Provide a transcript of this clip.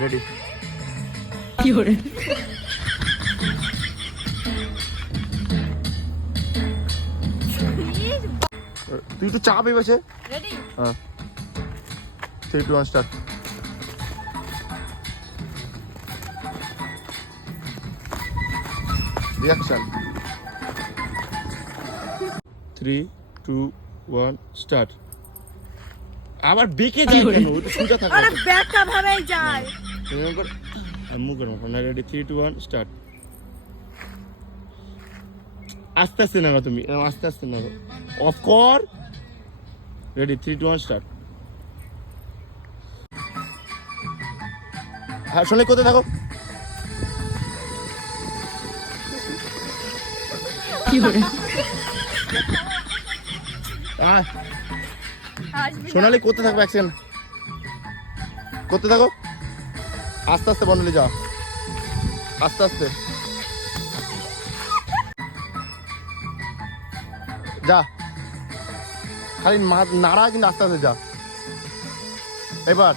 Ready. কি করে তুই তো চাপ এসে। রেডি হ্যাঁ 3 2 1 স্টার্ট। Reaction 3 2 1 start. আবার বেঁকে যায় কেন? ওটা সোজা থাকে। আরে ব্যাকা ভাবেই যায়। এরকম করে মুখের মতো না। Ready 3 2 1 start. আস্তে আস্তে নাও তুমি, আস্তে আস্তে নাও। অফ কর। Ready 3 2 1 start. হ্যাঁ শোনে কোথায় থাকো? কি করে সোনালি কোথায় থাকবে? অ্যাকশন করতে থাকো। আস্তে আস্তে বন্ধলি যাও, আস্তে আস্তে যা। খালি নাড়া কিন্তু আস্তে আস্তে যা। এবার